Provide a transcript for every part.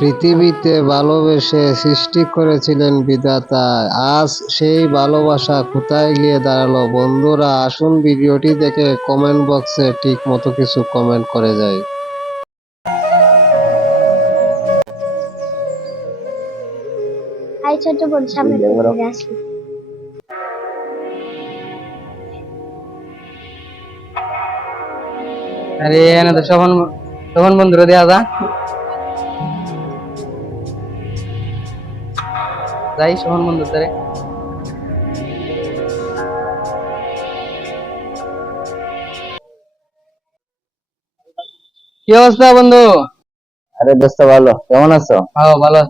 পৃথিবীতে ভালোবেসে সৃষ্টি করেছিলেন বিধাতা। আজ সেই ভালোবাসা কোথায় গিয়ে দাঁড়াল? বন্ধুরা আসুন ভিডিওটি দেখে কমেন্ট বক্সে ঠিক মতো কিছু কমেন্ট করে যায় আসি। আরে এনে তো শোভন শোভন বন্ধুরা দেয়া যা। যাই শোভন বন্ধুর ধারে। কি অবস্থা বন্ধু? আরে দোস্ত ভালো। কেমন আছো? হ্যাঁ ভালো।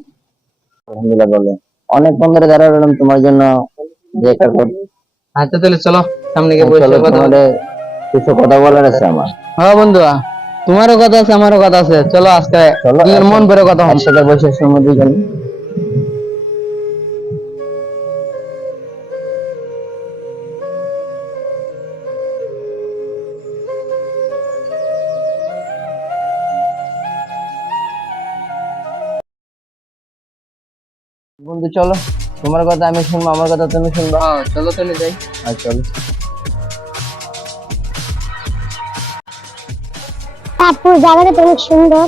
আলহামদুলিল্লাহ ভালো। অনেকক্ষণ ধরে দাঁড়া রইলাম তোমার জন্য যে একটা কথা আচ্ছা তাহলে চলো সামনে গিয়ে বসে কথা বলি। কিছু কথা বলার আছে আমার। হ্যাঁ বন্ধু তোমারও কথা আছে আমারও কথা আছে। চলো আজকে মন ভরে কথা একসাথে বসে সময় দুজন বন্ধু চলো। তোমার কথা আমি শুনব আমার কথা তুমি শুনব। হ্যাঁ চলো তাহলে যাই আর চলো। আপু জায়গাটা তো অনেক সুন্দর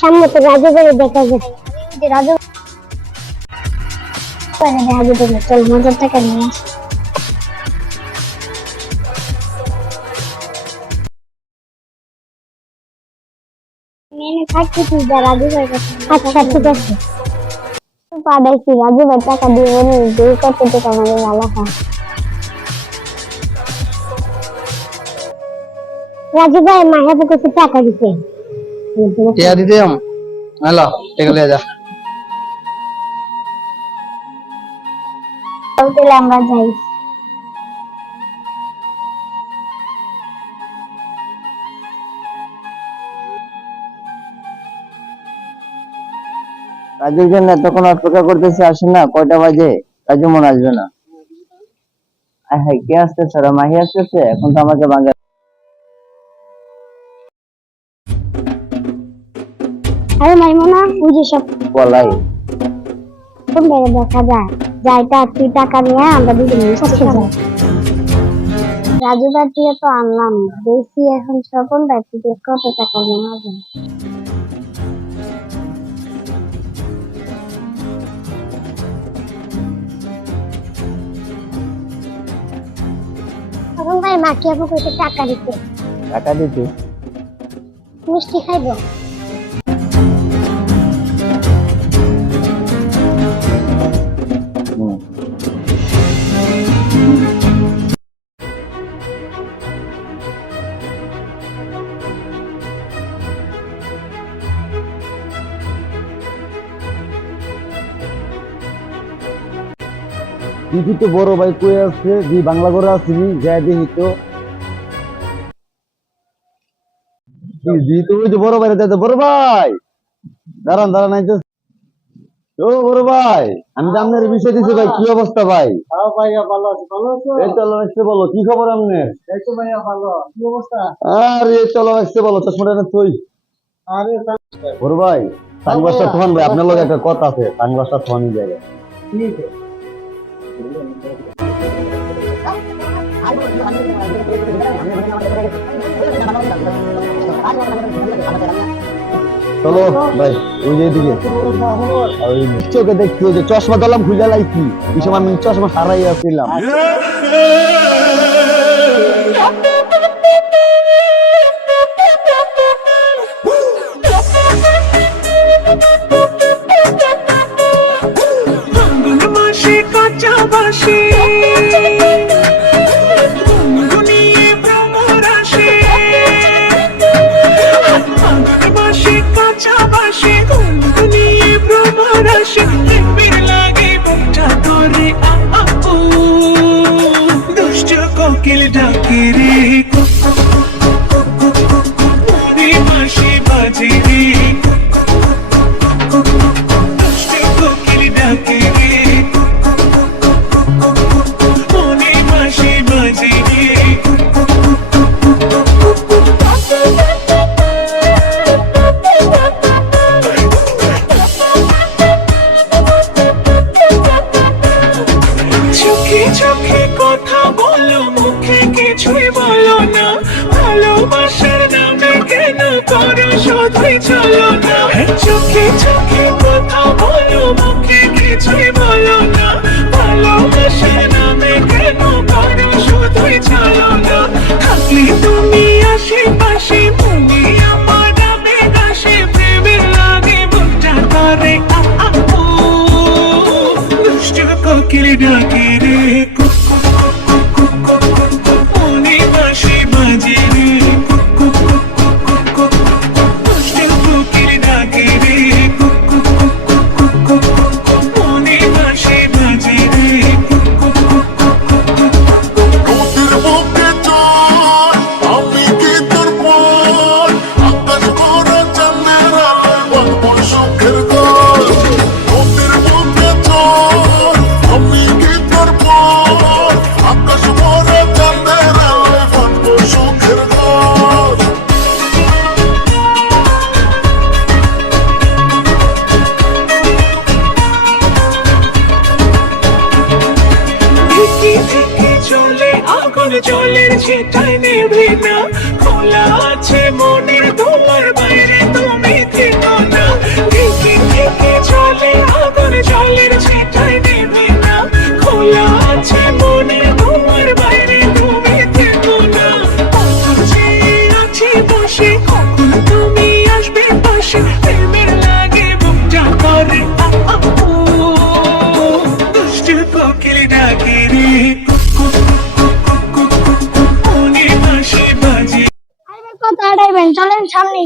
সামনে তো রাজু বাড়ি দেখা যাচ্ছে যে রাজু। বাড়ি দেখা যাবে চল মজার টাকা নিয়ে আসি। মেনে থাকতে তুই যা রাজু আচ্ছা ঠিক আছে। পাঠাইছি রাজু ভাই টাকা দিয়ে বলি দুই কত টাকা আমাদের ভালো হয় রাজু ভাই মায়ের কাছে টাকা দিতে টিয়া দিতে যাম হ্যালো ঠিক আছে যাই জন্য এতক্ষণ অপেক্ষা করতেছি আসে না কয়টা বাজে রাজু মনে আসবে না। হায় কে আসতেছে ওরা? মাহি আসতেছে? এখন তো আমাকে বাংলা আরে মাইমোনা ওই যে সব বলাই। কোন জায়গায় দেখা যায়? যাইটা তুই টাকা নিয়ে আমরা দুজন মিশে যাই। রাজুদার দিয়ে তো আনলাম। দেখি এখন স্বপন ভাই কত টাকা নেওয়া যায় ভাই মাকে আপু কইতে টাকা দিতে। টাকা দিতে? মিষ্টি খাইবো? দিদি তো বড় ভাই কই আছে? দি বাংলা করে আসিনি যাই দেখি তো। তো বড় ভাই দাদা বড় ভাই। দাঁড়ান দাঁড়ান এই ও বড় ভাই আমি তো আপনার বিষয় দিছি ভাই কি অবস্থা ভাই? হ্যাঁ ভাইয়া ভালো আছে। ভালো আছো? এই চলো আসতে বলো কি খবর আপনার? এই তো ভাইয়া ভালো। কি অবস্থা? আরে চলো আসতে বলো চশমাটা না তুই আরে বড় ভাই সাংবাসটা ফোন ভাই আপনার লগে একটা কথা আছে সাংবাসটা ঠিক আছে চলো, ভাই, ওই যে দিকে চোখে দেখছি চশমা দলাম, খুঁজে সময় আমি চশমা হারাই আসছিলাম কাঁচা বাসে কিছুই বলো না, ভালোবাসার নামে কেন করো শুধুই চলো না? চোখে চোখে কথা বলো, মুখে কিছুই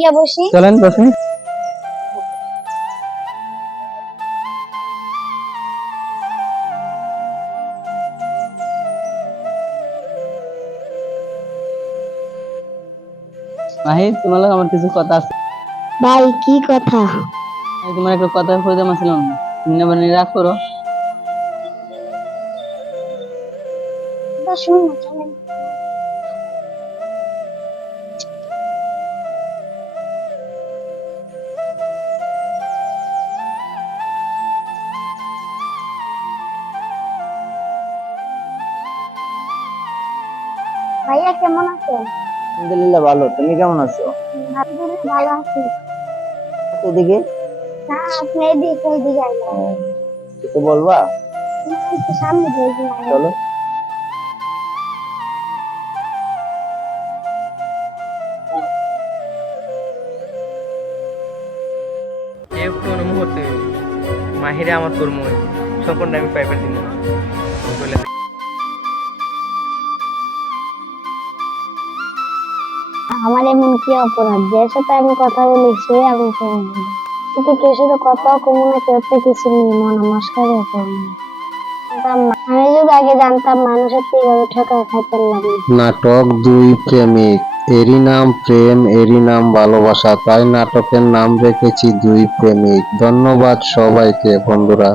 গিয়ে বসি। চলেন বসে মাহি তোমার লগে আমার কিছু কথা আছে। ভাই কি কথা? আমি তোমার একটা কথা কইতে মাছিলাম তুমি না বানিয়ে রাগ করো। শুন না চলেন। আছো আলহামদুলিল্লাহ ভালো। তুমি কেমন আছো? বলবা? চলো। মাহিরে আমার তোর মনে স্বপ্নটা আমি পাইবার দিন। আমার এমন কি অপরাধ? যার সাথে আমি কথা বলি সে আমি কিন্তু কেউ সাথে কথা কমু না, কেউ তো কিছু নেই, মন নমস্কারই করব আমি যদি আগে জানতাম মানুষের তো এইভাবে ঠকা খাইতে লাগবে নাটক দুই প্রেমিক। এরই নাম প্রেম, এরই নাম ভালোবাসা। তাই নাটকের নাম রেখেছি দুই প্রেমিক। ধন্যবাদ সবাইকে, বন্ধুরা।